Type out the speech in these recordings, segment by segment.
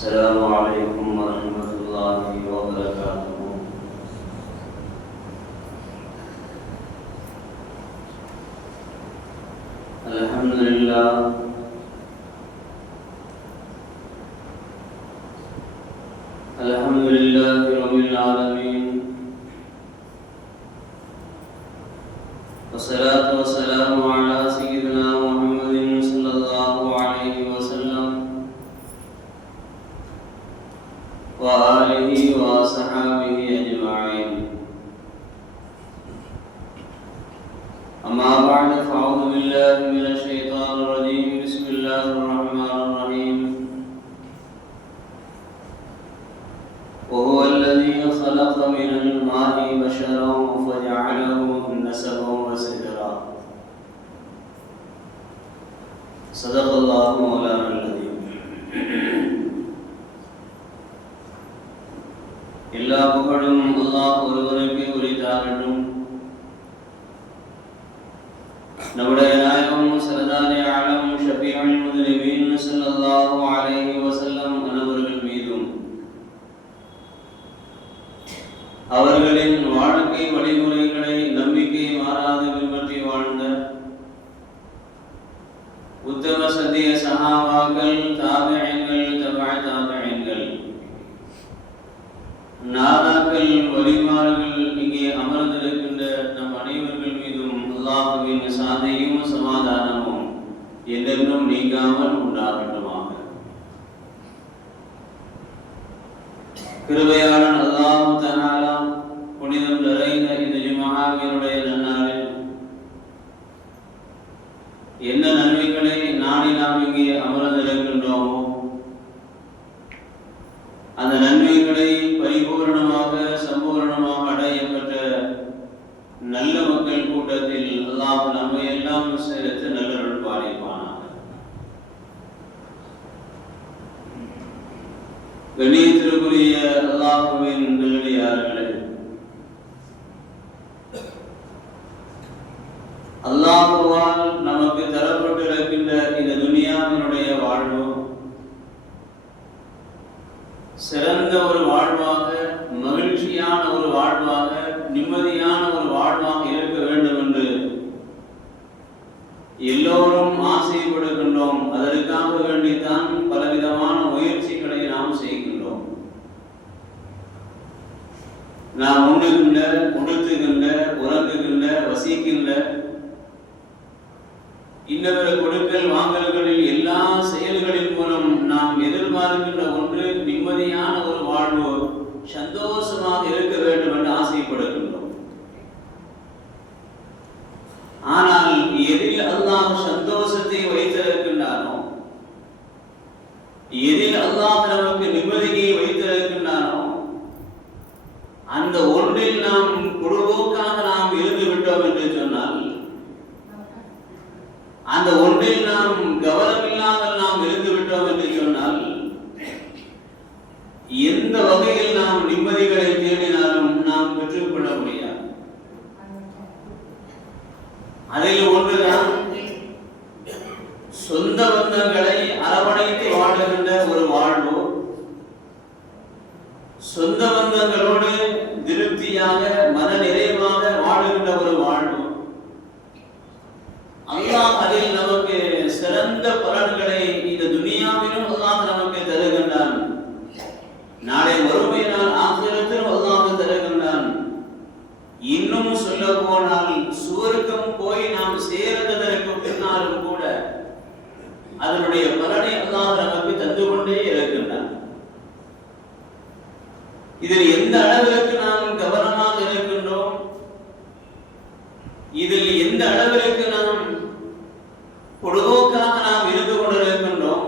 السلام عليكم ورحمة الله وبركاته. الحمد لله رب العالمين، والصلاة والسلام على سيدنا محمد صلى الله عليه وسلم وآله وصحابه أجمعين. أما بعد، فأعوذ بالله من الشيطان الرجيم. بسم الله الرحمن الرحيم. وهو الذي خلق من الماء بشرا فجعله نسبا وصهرا. صدق الله مولانا العظيم. எல்லா புகழும் அல்லாஹ் ஒருவனுக்கு உரித்தாகட்டும். நம்முடைய நாயகம் சரதானே ஆலம் ஷஃபீஉல் முத்னிபீன் ஸல்லல்லாஹு அலைஹி வஸல்லம் அன்னவர்கள் மீதும் அவர்களின் வாழ்க்கை வழிமுறைகளை நம்பிக்கை மாறாது பின்பற்றி வாழ்ந்த உத்தம சத்திய சஹாபாக்கள், தாபிஈன்கள், தபஅ தாபிஈன்கள், நாதாக்கள், வலிமார்கள், இங்கே அமர்ந்திருக்கின்ற நம் அனைவர்கள் மீதும் அல்லாஹ்வின் சாந்தியும் சமாதானமும் என்றென்றும் நீங்காமல் உண்டாகட்டுமாக. கிருபையாளன் அல்லாஹ் தஆலா புனிதம் நிறைந்த இந்த ஜும்ஆவினுடைய நன்னாளில் என்ன நன்மைகளை நாடி நாம் இங்கே அமர்ந்திருக்கின்றோமோ அந்த நன்மைகளை பரிபூர்ணமாக சம்பூர்ணமாக அடைய பெற்ற நல்ல மக்கள் கூட்டத்தில் அல்லாஹ் நம்மை எல்லாம் சேர்த்து நல்லருள் பாலிப்பானாக. கண்ணியத்திற்குரிய அல்லாஹ்வின் நல்லடியார்களே, அல்லாஹ்வால் நமக்கு தரப்பட்டிருக்கின்ற இந்த துனியாவினுடைய வாழ்வு சிறந்த ஒரு வாழ்வாக, மகிழ்ச்சியான ஒரு வாழ்வாக, நிம்மதியான ஒரு வாழ்வாக இருக்க வேண்டும் என்று எல்லோரும் ஆசைப்படுகின்றோம். அதற்காக வேண்டித்தான் பலவிதமான முயற்சிகளை நாம் செய்கின்றோம். நாம் உண்ணுகின்ற, உடுத்துகின்ற, உறங்குகின்ற, வசிக்கின்ற, இன்னவர கொடுக்கல் வாங்கல்களில் எல்லா செயல்களின் மூலம் நாம் எதிர்பார்க்கின்ற ஒன்று நிம்மதியான ஒரு வாழ்வு, சந்தோஷமாக இருக்க வேண்டும் என்று ஆசைப்படுகின்றோம். ஆனால் எதில் அல்லாஹ் சந்தோஷத்தை வைத்திருக்கின்றானோ, எதில் அல்லாஹ் நமக்கு நிம்மதியை வைத்திருக்கின்றானோ அந்த ஒன்றில் நாம் பொழுதுபோக்காக நாம் இருந்து விட்டோம் என்று சொன்னால், அந்த ஒன்றில் நாம் கவனமில்லாமல் நாம் இருந்து விட்டோம் என்று சொன்னால், எந்த வகையில் நாம் நிம்மதிகளை தேடினாலும் நாம் பெற்றுக்கொள்ள முடியாது. அதில் ஒன்றுதான் சொந்த பந்தங்களை அரவணைத்து வாழுகின்ற ஒரு வாழ்வு, சொந்த பந்தங்களோடு திருப்தியாக மன நிறைவாக வாழுகின்ற ஒரு வாழ்வு. அல்லாஹ் அதில் நமக்கு சிறந்த பலன்களை இந்த துனியாவிலும் அல்லாஹ் நமக்கு தருகின்றான். நாளை மறுமை நாள் ஆகிரத்திலும் அல்லாஹ் தருகின்றான். இன்னும் சொல்ல போனால் சுவர்க்கம் போய் நாம் சேர்ந்ததற்கு பின்னாலும் கூட அதனுடைய பலனை அல்லாஹ் நமக்கு தந்து கொண்டே இருக்கின்றான். இதில் எந்த அளவிற்கு நாம் கவனமாக இருக்கின்றோம், இதில் எந்த அளவிற்கு நாம் பொழுதுபோக்காக நாம் இருந்து கொண்டிருக்கின்றோம்,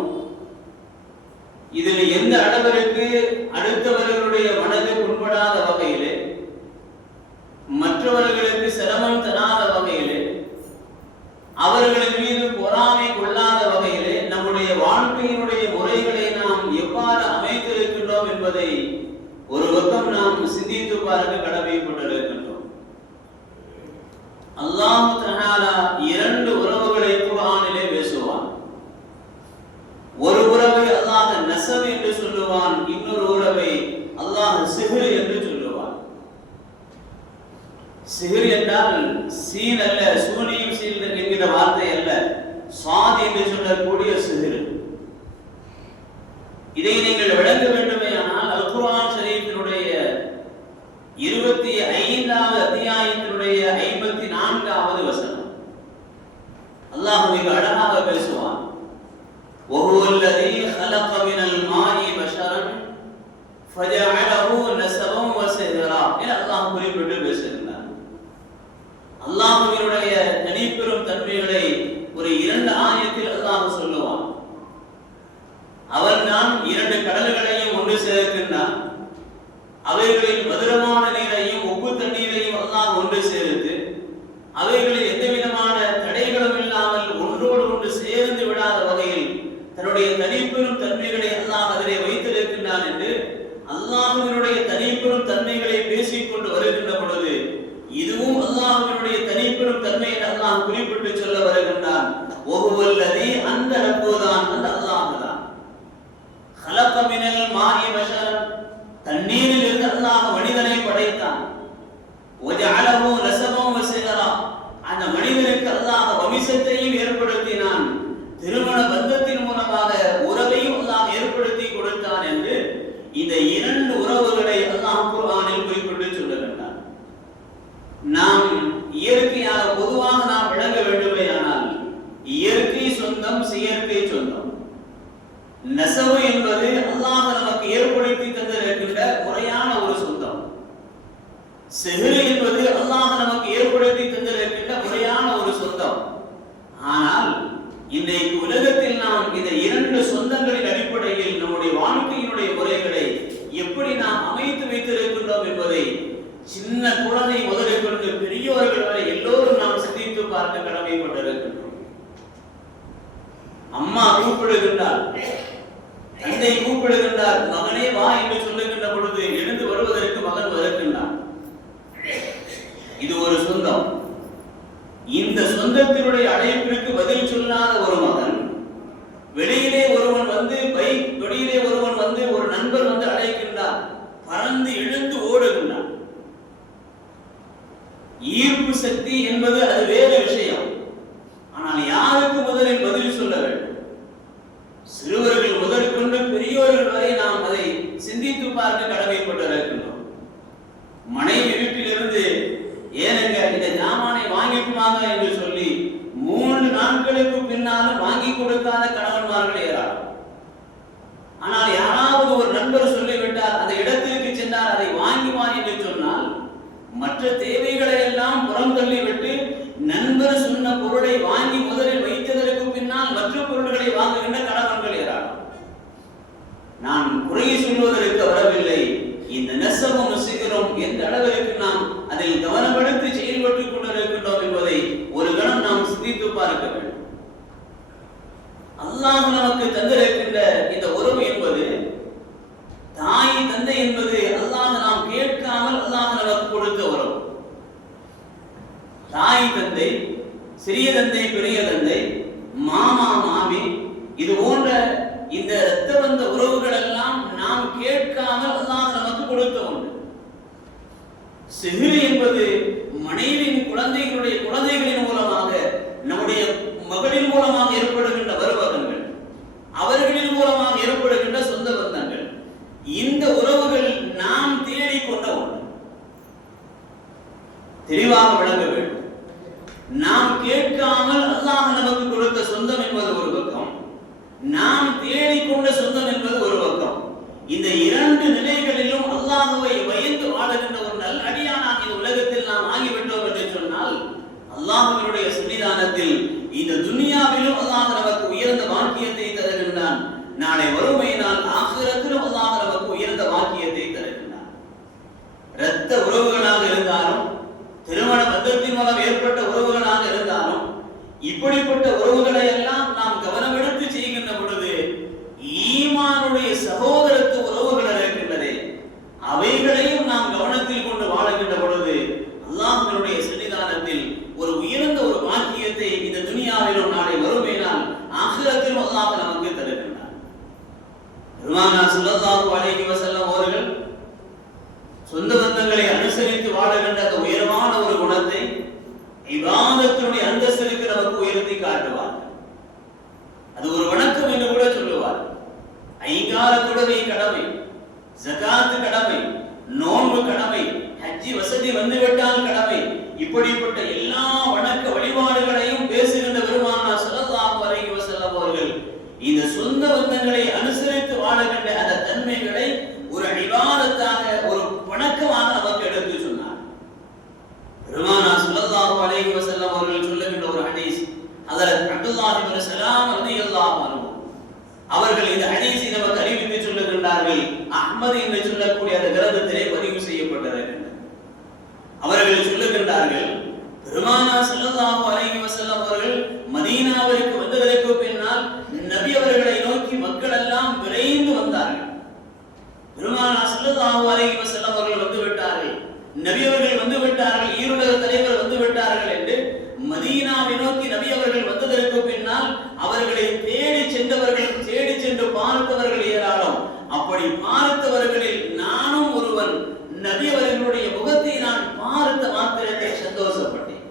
இதில் எந்த அளவிற்கு அடுத்தவர்களுடைய மனதை புண்படாத வகையிலே, மற்றவர்களுக்கு சிரமம் தராத வகையிலே, அவர்களின் மீது பொறாமை கொள்ளாத வகையிலே நம்முடைய வாழ்க்கையினுடைய முறைகளை நாம் எவ்வாறு அமைத்திருக்கின்றோம் என்பதை ஒரு பக்கம் நாம் சிந்தித்து பார்க்க கடமைப்பட்டிருக்கின்றோம். அல்லாஹ் தஆலா இரண்டு உறவுகளை குர்ஆனிலே பேசுவான். ஒரு உறவை அல்லாஹ் நஸப் என்று சொல்லுவான். சிஹ்ர் என்று சொல்லுவார். சிஹ்ர் என்றால் சீன் அல்ல, சூனியம் சீல் என்கிற வார்த்தை அல்ல, சாதி என்று சொல்லக்கூடிய சிஹ்ர். இதை நீங்கள் விளங்க வேண்டுமே ஆனால் அல் குர்ஆன் ஷரீஃபினுடைய 25வது அத்தியாயத்தினுடைய 54வது வசனம் அல்லாஹ் மிக அழகாக பேசுவான். وَهُوَ الَّذِي خَلَقَ مِنَ الْمَاءِ بَشَرًا فَجَعَلَهُ نَسَبًا وَصِهْرًا என அல்லாஹ் குறிப்பிட்டு பேசுகிறார். அல்லாஹ்வினுடைய தனிப்பெரும் தன்மைகளை ஒரு 2 ஆயத்தில் அல்லாஹ் சொல்லுவான். அவன் தான் 2 கடல்களையும் ஒன்று சேர்க்கின்றான். அவைகளில் மதுரமான நீரையும் உப்பு தண்ணீரையும் அல்லாஹ் ஒன்று சேர்த்து அவைகளில் எந்த விதமான தடைகளும் இல்லாமல் ஒன்றோடு ஒன்று சேர்ந்து விடாத வகையில் தன்னுடைய தனிப்பெரும் தன்மைகளை அல்லாஹ் அதிலே வைத்திருக்கின்றான் என்று அல்லாஹ்வினுடைய தனிப்பெரும் தன்மைகளை பேசிக்கொண்டு வருகின்ற பொழுது இதுவும் அல்லாஹ்வினுடைய தனிப்பெரும் தன்மையை அல்லாஹ் குறிப்பிட்டு சொல்ல வருகின்றான். ஒவ்வொல்லதி அந்த ரப்புதான், அந்த அல்லாஹ் தான். خلق من الماء بشرا தண்ணீரில் இருந்து அல்லாஹ் மனிதனை படைத்தான். وجعله نسبا وصهرا அந்த மனிதனுக்கு அல்லாஹ் வம்சத்தையும் ஏற்படுத்தினான். திருமண பந்தத்தின் மூலமாக உறவையும் அல்லாஹ் ஏற்படுத்தி கொடுத்தான் என்று இந்த 2 உறவுகளை அல்லாஹ் குர்ஆனில் குறிப்பிட்டு சொல்லுகின்றான். நாம் இயற்கையாக பொதுவாக நாம் விளங்க வேண்டுமேயானால் இயற்கை சொந்தம், செயற்கை சொந்தம். நசவு என்பது அல்லாஹ் நமக்கு ஏற்படுத்தி தந்திருக்கின்ற முறையான ஒரு சொந்தம். சிஹ்ர் என்பது அல்லாஹ் நமக்கு ஏற்படுத்தி தந்திருக்கின்ற முறையான ஒரு சொந்தம். ஆனால் இன்றைக்கு உலகத்தில் நாம் இந்த 2 சொந்தங்களின் அடிப்படையில் நம்முடைய வாழ்க்கையினுடைய முறைகளை எப்படி நாம் அமைத்து வைத்திருக்கின்றோம் என்பதை சின்ன குழந்தை முதலில் பெரியவர்கள் வரை எல்லோரும் நாம் சிந்தித்து பார்க்க கடமைப்பட்டிருக்கின்றோம். அம்மா கூப்பிடுகின்றார், தந்தை கூப்பிடுகின்றார், மகனே வா என்று சொல்லுகின்ற பொழுது எழுந்து வருவதற்கு மகன் வருகின்றான். இது ஒரு சொந்தம். இந்த சொந்தத்தினுடைய அழைப்பிற்கு பதில் சொல்லாத ஒரு மகன், வெளியிலே ஒருவன் வந்து ஒரு நண்பர் வந்து அழைக்கின்றார், பறந்து எழுந்து ஓடுகின்றான். ஈர்ப்பு சக்தி என்பது அது வேறு விஷயம். ஆனால் யாருக்கு முதலில் பதில் சொல்ல வேண்டும்? சிறுவர்கள் முதல் கொண்டு பெரியோர்கள் வரை நாம் அதை சிந்தித்து பார்க்க கடமைப்பட்டிருக்கின்றோம். மனைவி வீட்டிலிருந்து ஏனுங்க இந்த ஜாமானை வாங்கிட்டு வாங்க என்று சொல்லி 3 நாட்களுக்கு பின்னாலும் வாங்கி கொடுக்காத கணவன்மார்கள் ஏராளம். ஆனால் யாராவது ஒரு நண்பர் சொல்லிவிட்டார், அந்த இடத்திற்கு சென்றார், அதை வாங்கி வா என்று சொன்னால் மற்ற தேவைகளை எல்லாம் புறம் தள்ளிவிட்டு நண்பர் சொன்ன பொருளை வாங்கி முதலில் வைத்ததற்கு பின்னால் மற்ற பொருட்களை வாங்குகின்ற கணவன்கள் ஏராளம். நான் குறை சொல்வதற்கு வரவில்லை. இந்த நெசவும் சிகரம் எந்த அளவிற்கு நாம் அதில் கவனப்படுத்தி செயல்பட்டுக் கொண்டிருக்கின்றோம் என்பதை ஒரு கணம் நாம் சிந்தித்து பார்க்க வேண்டும். அல்லாஹ் நமக்கு தந்திருக்கின்ற இந்த உறவு என்பது, தாய் தந்தை என்பது அல்லாஹ் நாம் கேட்காமல் அல்லாஹ் நமக்கு கொடுத்த உறவு. தாய் தந்தை, சிறிய தந்தை, பெரிய தந்தை, மாமா மாமி, இது போன்ற இந்த இரத்த பந்த உறவுகள் எல்லாம் நாம் கேட்காமல் அல்லாஹ் நமக்கு கொடுத்த ஒன்று. சிஹ்ர் என்பது மனைவியின் குழந்தைகளின் மூலமாக, நம்முடைய மகளின் மூலமாக ஏற்படுகின்ற வருவகங்கள், அவர்களின் மூலமாக ஏற்படுகின்ற சொந்த பந்தங்கள். இந்த உறவுகள் நாம் தேடிக்கொண்ட ஒன்று. தெளிவாக விளங்க வேண்டும். நாம் கேட்காமல் அல்லாஹ் நமக்கு கொடுத்த சொந்தம் என்பது ஒரு பக்கம், நாம் தேடிக்கொண்ட சொந்தம் என்பது ஒரு பக்கம். இந்த 2 நிலைகளிலும் அல்லாஹ்வை பயந்து வாழுகின்ற ஒரு நல்ல அடியானாக இந்த உலகத்தில் நாம் ஆகிவிட்டோம் என்று சொன்னால் அல்லாஹ்வினுடைய சன்னிதானத்தில் இந்த துனியாவிலும் அல்லாஹ் நமக்கு உயர்ந்த வாக்கியத்தை தருகின்றான். நாளை வறுமையினால் ஆகிரத்திலும் அல்லாஹ் நமக்கு உயர்ந்த வாக்கியத்தை தருகின்றான். இரத்த உறவுகளாக இருந்தாலும், திருமண பந்தத்தின் மூலம் ஏற்பட்ட உறவுகளாக இருந்தாலும், இப்படிப்பட்ட உறவுகளை எல்லாம் நாம் கவனம் எடுத்து செய்கின்ற பொழுது ஈமானுடைய சகோதரத்துவ உறவுகள் இருக்கின்றதே, அவைகளையும் நாம் கவனத்தில் கொண்டு வாழுகின்ற பொழுது அல்லாஹ்வினுடைய சன்னிதானத்தில் ஒரு உயர்ந்த ஒரு வாக்கியத்தை இந்த துனியாவிலும் நாளை வறுமையினால் ஆகிரத்திலும் அல்லாஹ் நமக்கு தருகின்றார். பெருமானார் ஸல்லல்லாஹு அலைஹி வஸல்லம் அவர்கள் சொந்த பந்தங்களை அனுசரித்து வாழுகின்ற அந்த உயரமான ஒரு குணத்தை இபாதத்தினுடைய அந்தஸ்திற்கு நமக்கு உயர்த்தி காட்டுவார். அது ஒரு வணக்கம் என்று கூட சொல்லுவார். ஐங்கால தொழுகை கடமை, ஜகாத் கடமை, நோன்பு கடமை, ஹஜ்ஜி வசதி வந்துவிட்டால் கடமை, இப்படிப்பட்ட எல்லா வணக்க வழிபாடுகளையும் பேசுகின்ற பெருமானார் ஸல்லல்லாஹு அலைஹி வஸல்லம் அவர்கள் இந்த சொந்த பந்தங்களை அனுசரித்து வாழுகின்ற அந்த தன்மைகளை ஒரு இபாதத்தாக, ஒரு வணக்கமாக நமக்கு எடுத்து சொன்னார். பெருமானார் ஸல்லல்லாஹு அலைஹி வஸல்லம் அவர்கள் சொல்லுகின்ற ஒரு ஹதீஸ், ஹஜ்ரத் அப்துல்லாஹ் இப்னு ஸலாம் ரலியல்லாஹு அன்ஹு அவர்கள் இந்த ஹதீஸை நமக்கு அறிவித்து சொல்லுகின்றார்கள். அஹ்மத் என்று சொல்லக்கூடிய அந்த கிரந்தத்திலே பதிவு செய்யப்பட்டிருக்கிறது. அவர்கள் சொல்லுகின்றார்கள், பெருமானார் ஸல்லல்லாஹு அலைஹி வஸல்லம் அவர்கள் மதீனாவிற்கு வந்ததற்கு பின்னால் நபி அவர்களை நோக்கி மக்கள் எல்லாம் விரைந்து வந்தார்கள். பெருமானார் ஸல்லல்லாஹு அலைஹி வஸல்லம் அவர்கள் வந்து விட்டார்கள், நபி அவர்கள் வந்து விட்டார்கள், ஈருலக தலைவர் வந்து விட்டார்கள் என்று மதீனாவை நோக்கி நபி அவர்கள் வந்ததற்கு பின்னால் அவர்களை தேடி சென்றவர்கள், தேடி சென்று பார்த்தவர்கள் ஏராளம். அப்படி பார்த்தவர்களில் நானும் ஒருவன். நபி அவர்களுடைய முகத்தை நான் பார்த்த மாத்திரத்தை சந்தோஷப்பட்டேன்.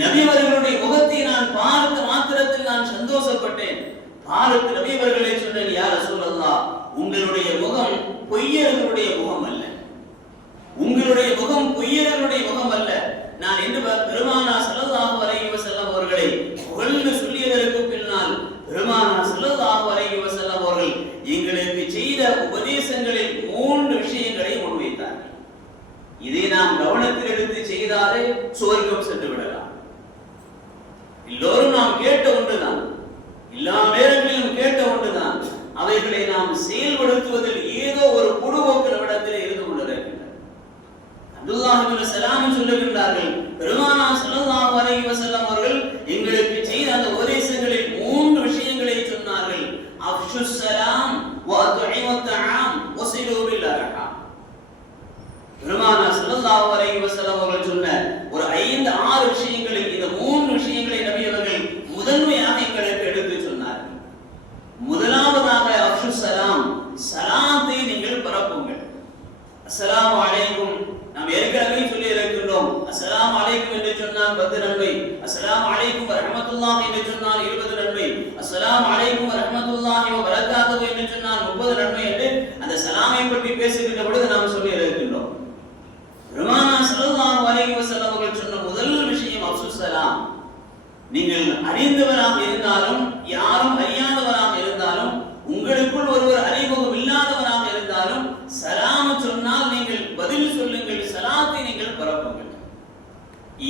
நபி அவர்களுடைய முகத்தை நான் பார்த்த மாத்திரத்தில் நான் சந்தோஷப்பட்டேன். பார்த்து நபி அவர்களை சொன்னேன், யா ரசூலல்லாஹ், உங்களுடைய முகம் பொய்யர்களுடைய முகம் அல்ல, உங்களுடைய முகம் பொய்யர்களுடைய முகம் அல்ல. நான் என்று பெருமானார் ஸல்லல்லாஹு அலைஹி வஸல்லம் அவர்களை புகழ்ந்து சொல்லியதற்கு பின்னால் பெருமானார் ஸல்லல்லாஹு அலைஹி வஸல்லம் அவர்கள் எங்களுக்கு செய்த உபதேசங்களில் 3 விஷயங்களை முன்வைத்தார்கள். இதை நாம் கவனத்தில் எடுத்து செய்தாலே சுவர்க்கம் சென்று விடலாம். எல்லோரும் நாம் கேட்ட ஒன்றுதான், எல்லா நேரங்களிலும் கேட்ட ஒன்றுதான். அவைகளை நாம் செயல்படுத்துவதில் ஏதோ ஒரு பொடுபோக்கு இடத்திலே இருந்து கொண்டிருக்கின்றன. அப்துல்லாஹ் இப்னு ஸலாம் சொல்லுகின்றார்கள், பெருமானார் ஸல்லல்லாஹு அலைஹி வஸல்லம் அவர்கள் எங்களுக்கு செய்த அந்த உபதேசங்களில் 3 விஷயங்களை சொன்னார்கள். அஃஷுஸ் ஸலாம் வ அத்இமத் தஆம் வஸிலு பில் அர்ஹாம். பெருமானார் ஸல்லல்லாஹு அலைஹி வஸல்லம் அவர்கள் சொன்ன ஒரு 5-6 விஷயங்களில் இந்த 3 விஷயங்களை நபி அவர்கள் முதன்மையாக எங்களுக்கு எடுத்து சொன்னார்கள். முதலாவதாக அஃஷுஸ் ஸலாம், ஸலாத்தை நீங்கள் பரப்புங்கள். அஸ்ஸலாமு அலைக்கும், நாம் ஏற்கனவே சொல்லி இருக்கின்றோம், அஸ்ஸலாமு அலைக்கும் என்று சொன்னால் 10 நன்மை, அஸ்ஸலாமு அலைக்கும் வரஹ்மத்துல்லாஹி என்று சொன்னால் 20 நன்மை, அஸ்ஸலாமு அலைக்கும் வரஹ்மத்துல்லாஹி வ பரக்காத்துஹு என்று சொன்னால் 30 நன்மை என்று அந்த சலாமை பற்றி பேசுகின்ற பொழுது நாம் சொல்லி இருக்கின்றோம். பெருமானார் ஸல்லல்லாஹு அலைஹி வஸல்லம் அவர்கள் சொன்ன முதல் விஷயம் அஃஷுஸ் ஸலாம். நீங்கள் அறிந்தவராக இருந்தாலும் யாரும் அறியாதவராக இருந்தாலும் உங்களுக்குள் ஒருவர் அறிமுகம் இல்லாதவராக இருந்தாலும் சலாம் சொன்னால் நீங்கள் பதில் சொல்லுங்கள், சலாத்தை நீங்கள் பரப்புங்கள்.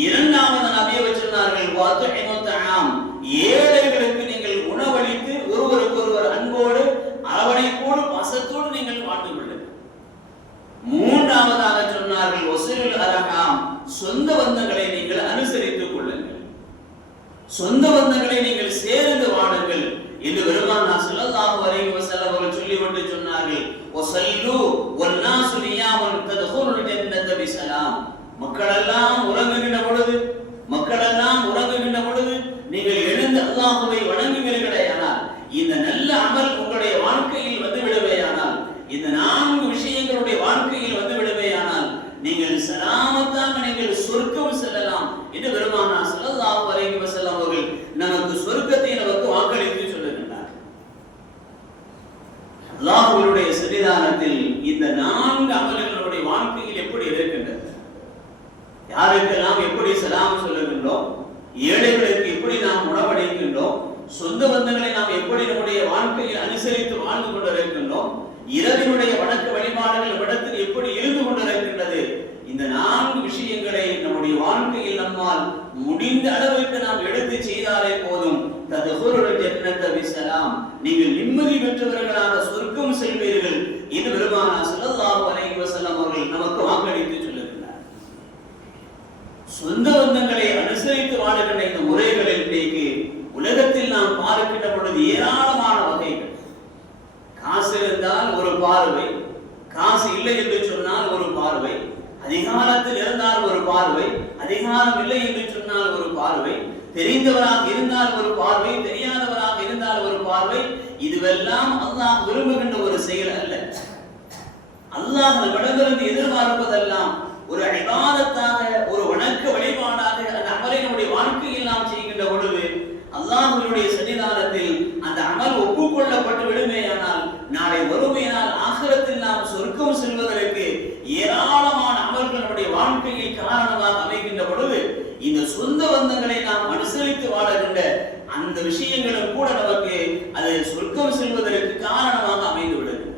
இரண்டாவது நபியை சொன்னார்கள், வஅத்இமத் தஆம், ஏழைகளுக்கு நீங்கள் உணவளித்து ஒருவருக்கொருவர் அன்போடு அரவணைப்போடு பாசத்தோடு நீங்கள் வாழ்ந்து கொள்ளுங்கள். மூன்றாவதாக சொன்னார்கள், வஸிலுல் அர்ஹாம், சொந்த பந்தங்களை நீங்கள் அனுசரித்துக் கொள்ளுங்கள், சொந்த பந்தங்களை நீங்கள் சேர்ந்து வாழுங்கள் என்று பெருமானார் ஸல்லல்லாஹு அலைஹி வஸல்லம் அவர்கள் சொல்லிவிட்டு சொன்னார்கள், வஸல்லு வன்னாசு நியாமன் தத்ஹுலுல் ஜன்னத பிஸலாம். மக்கள் எல்லாம் உறங்குகின்ற பொழுது, நீங்கள் எழுந்து அல்லாஹ்வை வணங்குவீர்களேயானால், இந்த நல்ல அமல் உங்களுடைய வாழ்க்கையில் வந்து விடுவேயானால், இந்த 4 விஷயங்களுடைய வாழ்க்கையில் வந்து விடுவேயானால் நீங்கள் சலாமத்தாக நீங்கள் சொர்க்கம் செல்லலாம் என்று பெருமானார் ஸல்லல்லாஹு அலைஹி வஸல்லம் அவர்கள் நமக்கு சொர்க்கத்தை நமக்கு வாக்களித்து சொல்லுகின்றார். அல்லாஹ்வுடைய சன்னிதானத்தில் இந்த 4 அமல்களுடைய வாழ்க்கையில் எப்படி இருக்கின்றது, யாருக்கெல்லாம் எப்படி சலாம் சொல்லுகின்றோம், ஏழைகளுக்கு எப்படி நாம் உணவளிக்கின்றோம், சொந்த பந்தங்களை நாம் எப்படி நம்முடைய வாழ்க்கையில் அனுசரித்து வாழ்ந்து கொண்டிருக்கின்றோம், இரவினுடைய வணக்க வழிபாடுகள் இடத்தில் எப்படி இருந்து கொண்டிருக்கின்றது. இந்த 4 விஷயங்களை நம்முடைய வாழ்க்கையில் நம்மால் முடிந்த அளவுக்கு நாம் எடுத்து செய்தாலே போதும். தத்ஹுலுல் ஜன்னத பிஸலாம், நீங்கள் நிம்மதி பெற்றவர்களாக சொர்க்கம் செல்வீர்கள் என்று பெருமானார் ஸல்லல்லாஹு அலைஹி வஸல்லம் அவர்கள் நமக்கு வாக்களித்து சொல்லுகிறார். சொந்த பந்தங்களை அனுசரித்து வாழுகின்ற இந்த முறைகளை இன்றைக்கு உலகத்தில் நாம் பார்க்கின்ற பொழுது ஏராளமான வகைகள். காசு இருந்தால் ஒரு பார்வை, காசு இல்லை என்று சொன்னால் ஒரு பார்வை, அதிகாரத்தில் இருந்தால் ஒரு பார்வை, அதிகாரம் இல்லை என்று சொன்னால் ஒரு பார்வை, தெரிந்தவராக இருந்தால் ஒரு பார்வை, தெரியாதவராக இருந்தால் ஒரு பார்வை. இதுவெல்லாம் அல்லாஹ் விரும்புகின்ற ஒரு செயல் அல்ல. அல்லாஹ் நம்மிடமிருந்து எதிர்பார்ப்பதெல்லாம் ஒரு இபாதத்தாக, ஒரு வணக்க வழிபாடாக அந்த அமலை நம்முடைய வாழ்க்கையில் நாம் செய்கின்ற பொழுது அல்லாஹ்வுடைய சன்னிதானத்தில் அந்த அமல் ஒப்புக்கொள்ளப்பட்டு விடுமேயானால் நாளை வறுமையினால் ஆகிரத்தில் நாம் சொர்க்கம் செல்வதற்கு ஏராளமான அமல்கள் நம்முடைய வாழ்க்கையில் காரணமாக அமைகின்ற பொழுது இந்த சொந்த பந்தங்களை நாம் அனுசரித்து வாழுகின்ற அந்த விஷயங்களும் கூட நமக்கு அது சொர்க்கம் செல்வதற்கு காரணமாக அமைந்து விடுகிறது.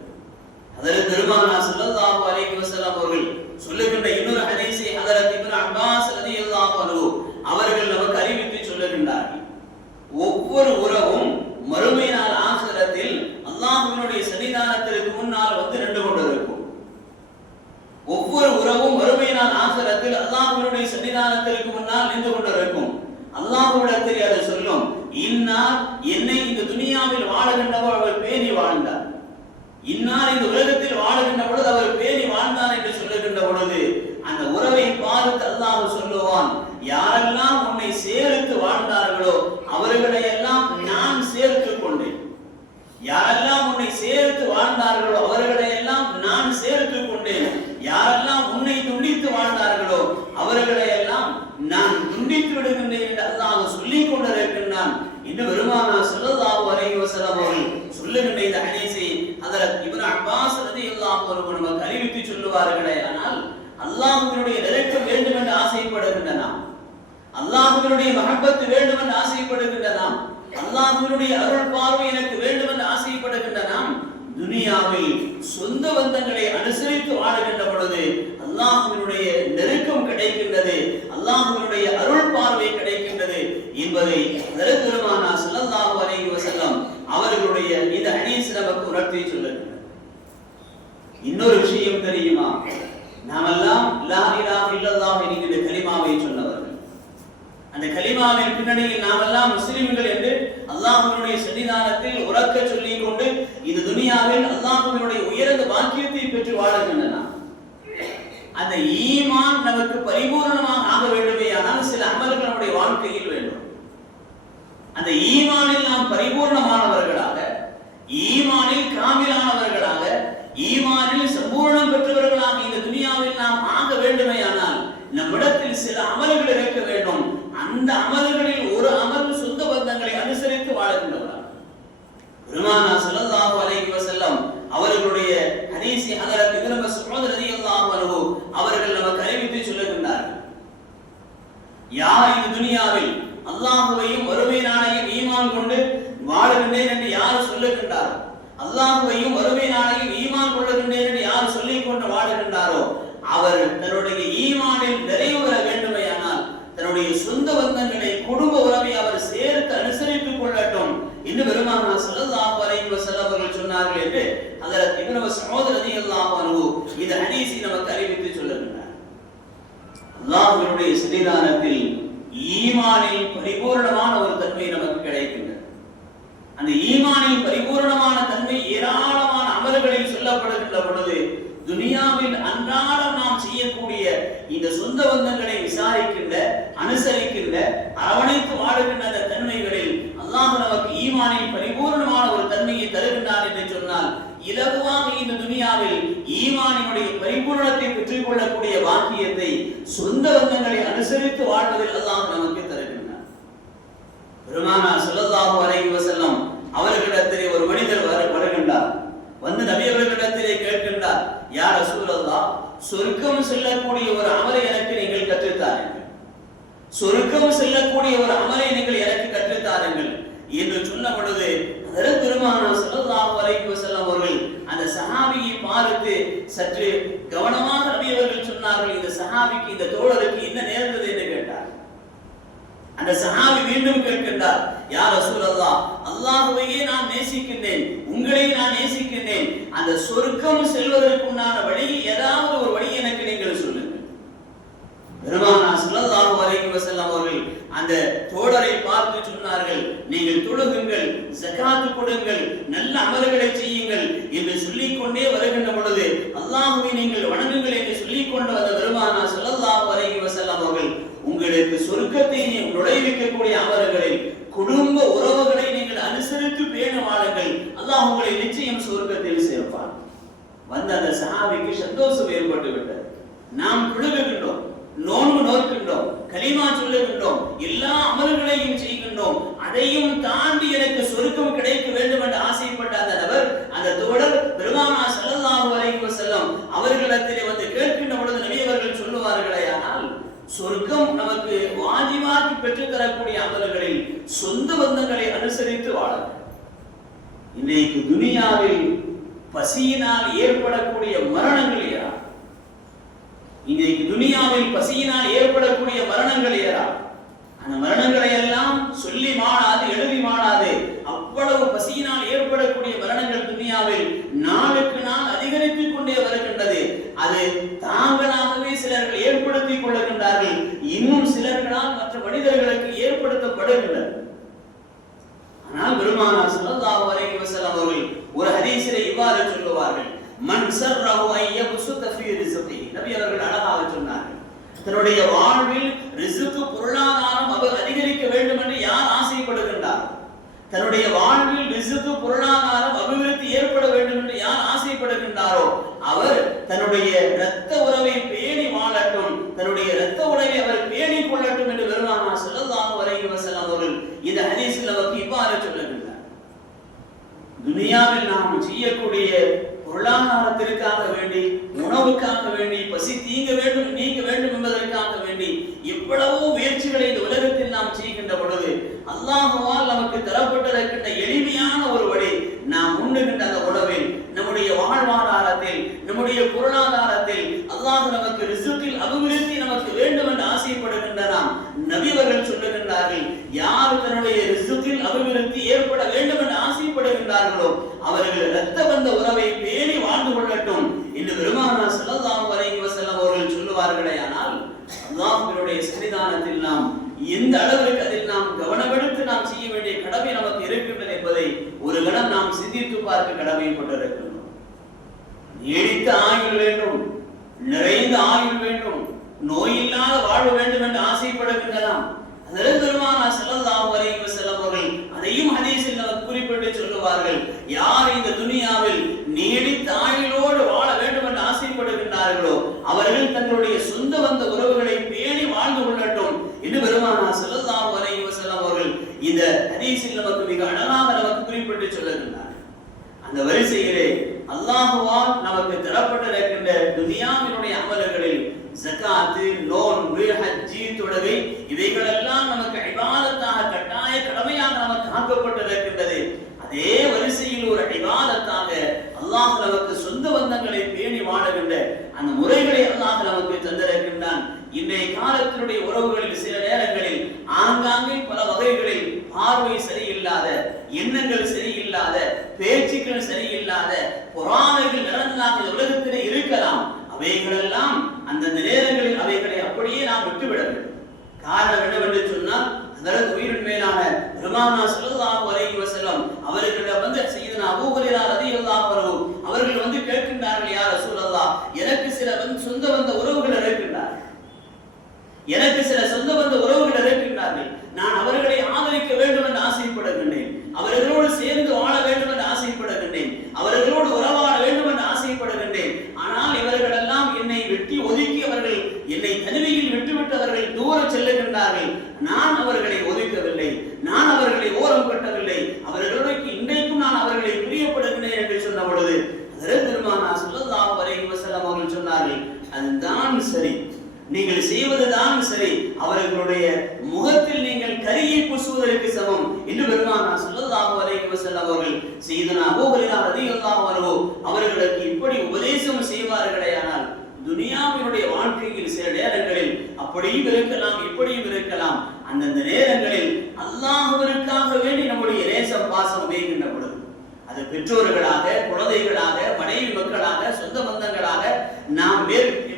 ஹஜ்ரத் பெருமானார் ஸல்லல்லாஹு அலைஹி வஸல்லம் அவர்கள் சொல்லுகின்ற இன்னொரு ஹதீஸை ஹஜ்ரத் இப்னு அப்பாஸ் ரலியல்லாஹு அன்ஹு அவர்கள் நமக்கு அறிவித்து சொல்லுகின்றார்கள். ஒவ்வொரு உறவும் மறுமை நாள் ஆகிரத்தில் அல்லாஹ்வினுடைய சன்னிதானத்திற்கு முன்னால் வந்து நின்று கொண்டிருக்கும். ஒவ்வொரு உறவும் மறுமை நாள் ஆகிரத்தில் அல்லாஹ்வினுடைய சன்னிதானத்திற்கு முன்னால் நின்று கொண்டிருக்கும். அல்லாஹ்விடத்தில் அதை சொல்லும், இன்னார் என்னை இந்த துனியாவில் வாழுகின்றவர் அவர் பேணி வாழ்ந்தார், இன்னார் இந்த உலகத்தில் வாழுகின்ற பொழுது அவர் பேணி வாழ்ந்தார் என்று சொல்லுகின்ற பொழுது அந்த உறவை பார்த்து அல்லாஹ் சொல்லுவான், யாரெல்லாம் உன்னை சேர்த்து வாழ்ந்தார்களோ அவர்களை எல்லாம் நான் சேர்த்துக் கொண்டேன். யாரெல்லாம் உன்னை சேர்த்து வாழ்ந்தார்களோ அவர்களை எல்லாம் நான் சேர்த்துக் கொண்டேன். யாரெல்லாம் உன்னை துண்டித்து வாழ்ந்தார்களோ அவர்களை எல்லாம் நான் துண்டித்து விடுகின்றேன் என்று அல்லாஹ் சொல்லிக் கொண்டிருக்கின்றான் என்று பெருமானார் ஸல்லல்லாஹு அலைஹி வஸல்லம் அவர்கள் சொல்லுகின்ற இந்த ஹதீஸை ஹஜ்ரத் இப்னு அப்பாஸ் ரலியல்லாஹு அன்ஹு நமக்கு அறிவித்து சொல்லுவார்களே. ஆனால் அல்லாஹ்வினுடைய நெருக்கம் வேண்டும் என்று ஆசைப்படுகின்ற நாம், அல்லாஹ்வினுடைய மஹப்பத் வேண்டும் என்று ஆசைப்படுகின்ற நாம், அல்லாஹ்வினுடைய அருள் பார்வை எனக்கு வேண்டும் என்று ஆசைப்படுகின்ற நாம் துனியாவில் சொந்த பந்தங்களை அனுசரித்து வாழுகின்ற பொழுது அல்லாஹ்வினுடைய நெருக்கம் கிடைக்கின்றது, அல்லாஹ்வினுடைய அருள் பார்வை கிடைக்கின்றது என்பதை ஹஜ்ரத் பெருமானார் ஸல்லல்லாஹு அலைஹி வஸல்லம் அவர்களுடைய இந்த ஹதீஸ் நமக்கு உணர்த்தி சொல்லுகிறது. இன்னொரு விஷயம் தெரியுமா? நாமெல்லாம் லா இலாஹ இல்லல்லாஹ் என்கிற கலிமாவை சொன்னவர்கள். அந்த கலிமாவின் பின்னணியில் நாமெல்லாம் முஸ்லிம்கள் என்று அல்லாஹ்வினுடைய சன்னிதானத்தில் உறக்க சொல்லிக் கொண்டு இந்த துனியாவில் அல்லாஹ்வினுடைய உயர்ந்த பாக்கியத்தை பெற்று வாழுகின்றன. அந்த ஈமான் நமக்கு பரிபூரணமாக ஆக வேண்டுமே, ஆனால் சில அமல்கள் நம்முடைய வாழ்க்கையில் வேண்டும். அந்த ஈமானில் நாம் பரிபூர்ணமானவர்களாக, ஈமானில் காமிலானவர்களாக, ஈமானில் சம்பூர்ணம் பெற்றவர்களாக இந்த துனியாவில் நாம் ஆக வேண்டுமேயானால் நம்மிடத்தில் சில அமல்கள் இருக்க வேண்டும். அந்த அமல்களில் ஒரு அமல் சொந்த பந்தங்களை அனுசரித்து வாழுகின்றவர்கள். பெருமானார் ஸல்லல்லாஹு அலைஹி வஸல்லம் அவர்களுடைய ஹதீஸை ஹஜ்ரத் இப்னு மஸ்ஊத் ரலியல்லாஹு அன்ஹு அவர்கள் நமக்கு அறிவித்து சொல்லுகின்றார்கள், யார் இந்த துனியாவில் அல்லாஹ்வையும் மறுமை நாளையும் ஈமான் கொண்டு வாழுகின்றேன் என்று யார் சொல்லுகின்றாரோ, அல்லாஹ்வையும் மறுமை நாளையும் ஈமான் கொள்ளுகின்றேன் என்று யார் சொல்லிக் கொண்டு வாழுகின்றாரோ அவர் தன்னுடைய ஈமானில் நிறைவு பெற வேண்டுமையானால் தன்னுடைய சொந்த பந்தங்களை, குடும்ப உறவை அவர் சேர்த்து அனுசரித்துக் கொள்ளட்டும் என்று பெருமானார் ஸல்லல்லாஹு அலைஹி வஸல்லம் அவர்கள் சொன்னார்கள் என்று ஹஜ்ரத் இப்னு மஸ்ஊத் ரலியல்லாஹு அன்ஹு இந்த ஹதீஸை நமக்கு அறிவித்து சொல்லுகின்றார். அல்லாஹ்வினுடைய சன்னிதானத்தில் ஈமானில் பரிபூரணமான ஒரு தன்மை நமக்கு கிடைக்கின்றது. அந்த ஈமானில் பரிபூரணமான தன்மை ஏராளமான அமல்களில் சொல்லப்படுகின்ற பொழுது துனியாவில் அன்றாடம் நாம் செய்யக்கூடிய இந்த சொந்த பந்தங்களை விசாரிக்கின்ற, அனுசரிக்கின்ற, அரவணைத்து வாழுகின்ற அந்த தன்மைகளில் அல்லாஹ் நமக்கு ஈமானில் பரிபூர்ணமான ஒரு தன்மையை தருகின்றார் என்று சொன்னால் இலகுவாக இந்த துனியாவில் ஈமானினுடைய பரிபூர்ணத்தை பெற்றுக் கொள்ளக்கூடிய வாக்கியத்தை சொந்த பந்தங்களை அனுசரித்து வாழ்வதில் அல்லாஹ் நமக்கு தருகின்றார். பெருமானார் ஸல்லல்லாஹு அலைஹி வஸல்லம் அவர்களிடத்திலே ஒரு மனிதர் வருகின்றார். வந்து நபி அவர்களிடத்திலே கேட்கின்றார், யா ரசூலல்லாஹ், சொர்க்கம் செல்லக்கூடிய ஒரு அமலை எனக்கு நீங்கள் கற்றுத்தாருங்கள், சொர்க்கம் செல்லக்கூடிய ஒரு அமலை நீங்கள் எனக்கு கற்றுத்தாருங்கள் என்று சொன்ன பொழுது ஹஜ்ரத் பெருமானார் ஸல்லல்லாஹு அலைஹி வஸல்லம் அவர்கள் அந்த சஹாபியை பார்த்து சற்று கவனமாக நபி அவர்கள் சொன்னார்கள், இந்த சஹாபிக்கு, இந்த தோழருக்கு என்ன நேர்ந்தது என்று கேட்டார். அந்த சஹாபி மீண்டும் கேட்கின்றார், யா ரசூலல்லாஹ், அல்லாஹ்வையே நான் நேசிக்கின்றேன், உங்களை நான் நேசிக்கின்றேன், அந்த சொர்க்கம் செல்வதற்குண்டான வழி, ஏதாவது ஒரு வழி எனக்கு நீங்கள் சொல்லுங்கள். பெருமானார் ஸல்லல்லாஹு அலைஹி வஸல்லம் அவர்கள் அந்த தோழரை பார்த்து சொன்னார்கள், நீங்கள் தொழுகுங்கள், ஜகாத் கொடுங்கள், நல்ல அமல்களை செய்யுங்கள் என்று சொல்லிக் கொண்டே வருகின்ற பொழுது அல்லாஹ்வை நீங்கள் வணங்குங்கள் என்று சொல்லிக் கொண்டு வந்த பெருமானார் ஸல்லல்லாஹு அலைஹி வஸல்லம் அவர்கள், உங்களுக்கு சொர்க்கத்தை நுழைவிக்கக்கூடிய அமல்களில் குடும்ப உறவுகளை நீங்கள் அனுசரித்து பேண வாழுங்கள், அல்லாஹ் உங்களை நிச்சயம் சொர்க்கத்தில் சேர்ப்பார். வந்த அந்த சஹாபிக்கு சந்தோஷம் ஏற்பட்டு விட்டது. நாம் தொழுகின்றோம், நோன்பு நோக்கின்றோம், கலிமா சொல்லுகின்றோம், எல்லா அமல்களையும் செய்கின்றோம், அதையும் தாண்டி எனக்கு சொர்க்கம் கிடைக்க வேண்டும் என்று ஆசைப்பட்ட அந்த நபர், அந்த தோழர் பெருமானார் ஸல்லல்லாஹு அலைஹி வஸல்லம் அவர்களிடத்திலே வந்து கேட்கின்ற பொழுது நபி அவர்கள் சொல்லுவார்களே, ஆனால் சொர்க்கம் நமக்கு வாஜிபாக்கி பெற்றுத் தரக்கூடிய அமல்களில் சொந்த பந்தங்களை அனுசரித்து வாழ. இன்றைக்கு துனியாவில் பசியினால் ஏற்படக்கூடிய மரணங்கள் ஏறா. இன்றைக்கு துனியாவில் பசியினால் ஏற்படக்கூடிய மரணங்கள் ஏறா. அந்த மரணங்களை எல்லாம் சொல்லி மாடாது, எழுதி மாடாது. அவ்வளவு பசியினால் ஏற்படக்கூடிய மரணங்கள் துனியாவில் நாளுக்கு நாள் அதிகரித்துக் கொண்டே வருகின்றது. அது தாங்களாகவே சிலர்கள் ஏற்படுத்திக் கொள்ளுகின்றார்கள், இன்னும் சிலர்களால் மற்ற மனிதர்களுக்கு ஏற்படுத்தப்படுகின்றது. ஆனால் பெருமானார் ஸல்லல்லாஹு அலைஹி வஸல்லம் அவர்கள் ஒரு ஹதீஸிலே இவ்வாறு சொல்லுவார்கள், மன் ஸர்ரஹு அய்யப்சுத ஃபீ ரிஸ்கி. நபி அவர்கள் அழகாக சொன்னார்கள், தன்னுடைய வாழ்வில் ரிஸ்க் பொருளாதாரம் அவர் அதிகரிக்க வேண்டும் என்று யார் ஆசைப்படுகின்றார், தன்னுடைய வாழ்வில் ரிஸ்க் பொருளாதாரம் அபிவிருத்தி ஏற்பட வேண்டும் என்று யார் ஆசைப்படுகின்றாரோ அவர் தன்னுடைய இரத்த உறவை பேணி வாழட்டும், தன்னுடைய இரத்த உறவை அவர் பேணி கொள்ளட்டும் என்று பெருமானார் ஸல்லல்லாஹு அலைஹி வஸல்லம் அவர்கள் இந்த ஹதீஸில் நமக்கு இவ்வாறு சொல்லுகின்றார். துனியாவில் நாம் செய்யக்கூடிய பொருளாதாரத்திற்காக வேண்டி, உணவுக்காக வேண்டி, பசி நீங்க வேண்டும் என்பதற்காக வேண்டி எவ்வளவோ முயற்சிகளை இந்த உலகத்தில் நாம் செய்கின்ற பொழுது அல்லாஹ்வால் நமக்கு தரப்பட்டிருக்கின்ற எளிமையான ஒரு வழி, நாம் உண்ணுகின்ற அந்த உணவில், நம்முடைய வாழ்வாதாரத்தில், நம்முடைய பொருளாதாரத்தில் அல்லாஹ் நமக்கு ரிஸ்கில் அபிவிருத்தி நமக்கு வேண்டும் என்று ஆசைப்படுகின்ற நாம் நபி அவர்கள் சொல்லுகின்றார்கள், யார் தன்னுடைய ரிஸ்கில் அபிவிருத்தி ஏற்பட வேண்டும் என்று ஆசைப்படுகின்றார்களோ அவர்கள் இரத்த பந்த உறவை பேணி வாழ்ந்து கொள்ளட்டும் என்று பெருமானார் ஸல்லல்லாஹு அலைஹி வஸல்லம் அவர்கள் சொல்லுவார்களே. ஆனால் அல்லாஹ்வினுடைய சன்னிதானத்தில் நாம் எந்த அளவிற்கு அதில் நாம் கவனமெடுத்து நாம் செய்ய வேண்டிய கடமை நமக்கு இருக்கின்றது என்பதை ஒரு கணம் நாம் சிந்தித்து பார்க்க கடமைப்பட்டிருக்கின்றோம். நீடித்த ஆயுள் வேண்டும், நிறைந்த ஆயுள் வேண்டும், நோயில்லாத வாழ்வு வேண்டும் என்று ஆசைப்படுகின்றன. அதற்கு பெருமானார் ஸல்லல்லாஹு அலைஹி வஸல்லம் அவர்கள் அதையும் ஹதீஸில் நமக்கு குறிப்பிட்டு சொல்லுவார்கள், யார் இந்த துனியாவில் நீடித்த ஆயுளோடு வாழ வேண்டும் என்று ஆசைப்படுகின்றார்களோ அவர்கள் தங்களுடைய சொந்த வந்த உறவுகளை பேணி வாழ்ந்து கொள்ளட்டும் என்று பெருமானார் ஸல்லல்லாஹு அலைஹி வஸல்லம் அவர்கள் இந்த ஹதீஸில் நமக்கு மிக அழகாக நமக்கு குறிப்பிட்டு சொல்லுகின்றார். அந்த வரிசையிலே அல்லாஹ்வால் நமக்கு தரப்பட்டிருக்கின்ற துனியாவினுடைய அமல்களில் ஜகாத், நோன்பு, ஹஜ், தொழுகை இவைகளெல்லாம் நமக்கு இபாதத்தாக கட்டாய கடமையாக நமக்கு ஆக்கப்பட்டிருக்கின்றது. அதே வரிசையில் ஒரு இபாதத்தாக அல்லாஹ் நமக்கு சொந்த பந்தங்களை பேணி வாழுகின்ற அந்த முறைகளை அல்லாஹ் நமக்கு தந்திருக்கின்றான். இன்றைய காலத்தினுடைய உறவுகளில் சில நேரங்களில் ஆங்காங்கே பல வகைகளில் பார்வை சரியில்லாத, எண்ணங்கள் சரியில்லாத, பேச்சுக்கள் சரியில்லாத, பொறாமைகள் நடந்ததாக உலகத்திலே இருக்கலாம். அவைகளெல்லாம் அந்தந்த நேரங்களில் அவைகளை அப்படியே நாம் விட்டுவிட வேண்டும். காரணம் என்னவென்று சொன்னால், அதற்கு உயிரின் மேலான பெருமானார் ஸல்லல்லாஹு அலைஹி வஸல்லம் அவர்களிடம் வந்து சய்யிதுனா அபூ ஹுரைரா ரலியல்லாஹு அன்ஹு அவர்கள் வந்து கேட்கின்றார்கள், யா ரசூலல்லாஹ், எனக்கு சில சொந்த வந்த உறவுகள் இருக்கின்றார்கள், எனக்கு சில சொந்த வந்த உறவுகள் இருக்கின்றார்கள், நான் அவர்களை ஆதரிக்க வேண்டும் என்று ஆசைப்படுகின்றேன், அவர்களோடு சேர்ந்து வாழ வேண்டும் என்று ஆசைப்படுகின்றேன், அவர்களோடு உறவாட வேண்டும் என்று ஆசைப்படுகின்றேன். ஆனால் இவர்கள் எல்லாம் என்னை வெட்டி ஒதுக்கி அவர்கள் என்னை தனிமையில் விட்டுவிட்டு அவர்கள் தூர செல்லுகின்றார்கள். நான் அவர்களை ஒதுக்கவில்லை, நான் அவர்களை ஓரம் கட்டவில்லை, அவர்களுக்கு இன்றைக்கும் நான் அவர்களை பிரியப்படுகின்றேன் என்று சொன்ன பொழுது அதற்கு பெருமானார் ஸல்லல்லாஹு அலைஹி வஸல்லம் அவர்கள் சொன்னார்கள், அதுதான் சரி, நீங்கள் செய்வதுதான் சரி, அவர்களுடைய முகத்தில் நீங்கள் கரியை பூசுவதற்கு சமம் என்று பெருமானார் ஸல்லல்லாஹு அலைஹி வஸல்லம் அவர்கள் சய்யிதுனா அபூ ஹுரைரா ரலியல்லாஹு அன்ஹு அவர்களுக்கு இப்படி உபதேசம் செய்வார்களே. ஆனால் துனியாவினுடைய வாழ்க்கையில் சில நேரங்களில் அப்படியும் இருக்கலாம், இப்படியும் இருக்கலாம். அந்தந்த நேரங்களில் அல்லாஹ்விற்காக வேண்டி நம்முடைய நேசம் பாசம் அமைகின்ற பொழுது, அது பெற்றோர்களாக, குழந்தைகளாக, மனைவி மக்களாக, சொந்த பந்தங்களாக, நாம்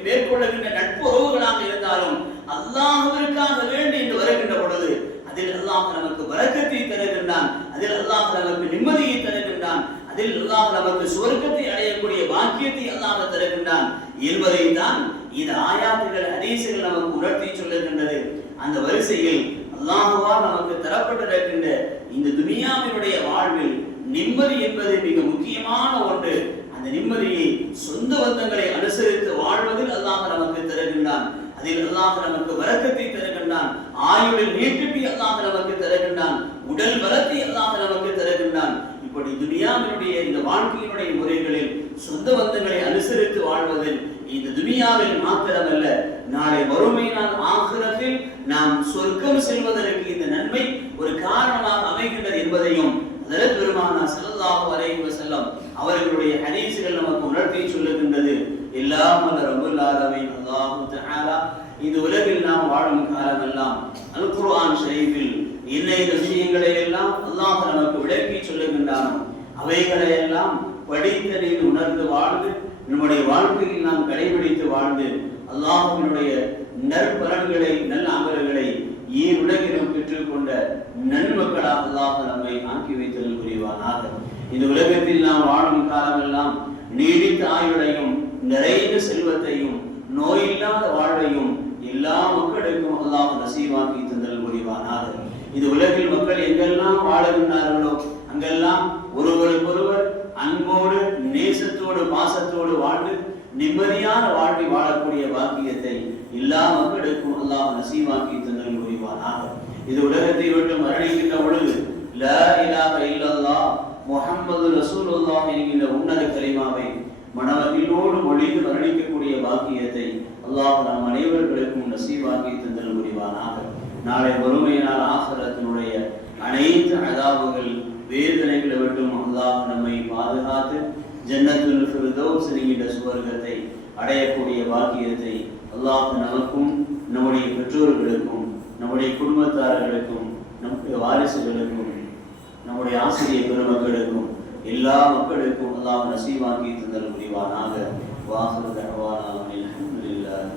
மேற்கொள்ளுகின்ற நட்பு உறவுகளாக இருந்தாலும் அல்லாஹ்விற்காக வேண்டி என்று வருகின்ற பொழுது அதில் அல்லாஹ் நமக்கு பரக்கத்தை தருகின்றான், அதில் அல்லாஹ் நமக்கு நிம்மதியை தருகின்றான், அதில் அல்லாஹ் நமக்கு சுவர்க்கத்தை அடையக்கூடிய பாக்கியத்தை அல்லாஹ் தருகின்றான் என்பதை தான் இந்த ஆயாத்துகள், ஹதீஸுகள் நமக்கு உணர்த்தி சொல்லுகின்றது. அந்த வரிசையில் அல்லாஹ்வால் நமக்கு தரப்பட்டிருக்கின்ற இந்த துனியாவினுடைய வாழ்வில் நிம்மதி என்பது மிக முக்கியமான ஒன்று. அந்த நிம்மதியை சொந்த பந்தங்களை அனுசரித்து வாழ்வதில் அல்லாஹ் நமக்கு தருகின்றான். அதில் அல்லாஹ் நமக்கு வரக்கத்தை தருகின்றான். ஆயுளில் நீட்டிப்பை அல்லாஹ் நமக்கு தருகின்றான். உடல் பலத்தை அல்லாஹ் நமக்கு தருகின்றான். இப்படி துனியாவினுடைய இந்த வாழ்க்கையினுடைய முறைகளில் சொந்த பந்தங்களை அனுசரித்து வாழ்வதில் இந்த துனியாவில் மாத்திரமல்ல, நாளை மறுமையினால் ஆகிரத்தில் நாம் சொர்க்கம் செல்வதற்கு இந்த நன்மை ஒரு காரணமாக அமைகின்றது என்பதையும் ஹஜ்ரத் பெருமானார் ஸல்லல்லாஹு அலைஹி வஸல்லம் அவர்களுடைய ஹதீஸ்கள் நமக்கு உணர்த்தி சொல்லுகின்றது. எல்லாம் வல்ல ரப்பல் ஆலமீன் அல்லாஹ் தஆலா இந்த உலகில் நாம் வாழும் காலமெல்லாம் அல் குர்ஆன் ஷரீஃபில் இன்னைய விஷயங்களை எல்லாம் அல்லாஹ் நமக்கு விளக்கி சொல்லுகின்றான். அவைகளை எல்லாம் படித்தறிந்து உணர்ந்து வாழ்ந்து நம்முடைய வாழ்க்கையில் நாம் கடைபிடித்து வாழ்ந்து அல்லாஹ்வினுடைய நற்பலன்களை நல்ல அமல்களை உலகிலும் பெற்றுக்கொண்ட நன்மக்களாக அல்லாஹ் நம்மை ஆக்கி வைத்தல் புரிவானாக. இந்த உலகத்தில் நாம் வாழும் காலமெல்லாம் நீடித்த ஆயுளையும் நிறைந்த செல்வத்தையும் நோயில்லாத வாழ்வையும் எல்லா மக்களுக்கும் அல்லாஹ் நசீவாக்கி தந்தல் புரிவானாக. இந்த உலகில் மக்கள் எங்கெல்லாம் வாழுகின்றார்களோ அங்கெல்லாம் ஒருவருக்கொருவர் அன்போடு நேசத்தோடு பாசத்தோடு வாழ்ந்து நிம்மதியான வாழ்வை வாழக்கூடிய பாக்கியத்தை எல்லா மக்களுக்கும் அல்லாஹ் நசீவாக்கி தந்தல் புரிவானாக. இது உலகத்தை விட்டு மரணிக்கின்ற பொழுது லா இலாஹ இல்லல்லாஹ் முஹம்மது ரசூலுல்லாஹ் என்கின்ற உன்னத கலிமாவை மனதிலோடு மொழிந்து மரணிக்கக்கூடிய பாக்கியத்தை அல்லாஹ் நம் அனைவர்களுக்கும் நசீவாக்கி தந்தல் புரிவானாக. நாளை மறுமையினால் ஆகிரத்தினுடைய அனைத்து அதாபுகள் வேதனைகளை விட்டும் அல்லாஹ் நம்மை பாதுகாத்து ஜன்னத்துல் ஃபிர்தௌஸ் என்கின்ற சுவர்க்கத்தை அடையக்கூடிய பாக்கியத்தை அல்லாஹ் நமக்கும் நம்முடைய பெற்றோர்களுக்கும் நம்முடைய குடும்பத்தார்களுக்கும் நம்முடைய வாரிசுகளுக்கும் நம்முடைய ஆசிரியர் பெருமக்களுக்கும் எல்லா மக்களுக்கும் அல்லாஹ் நசீவாக்கி தந்தல் புரிவானாக. வாஹிரு தஅவானா அல்ஹம்துலில்லாஹி.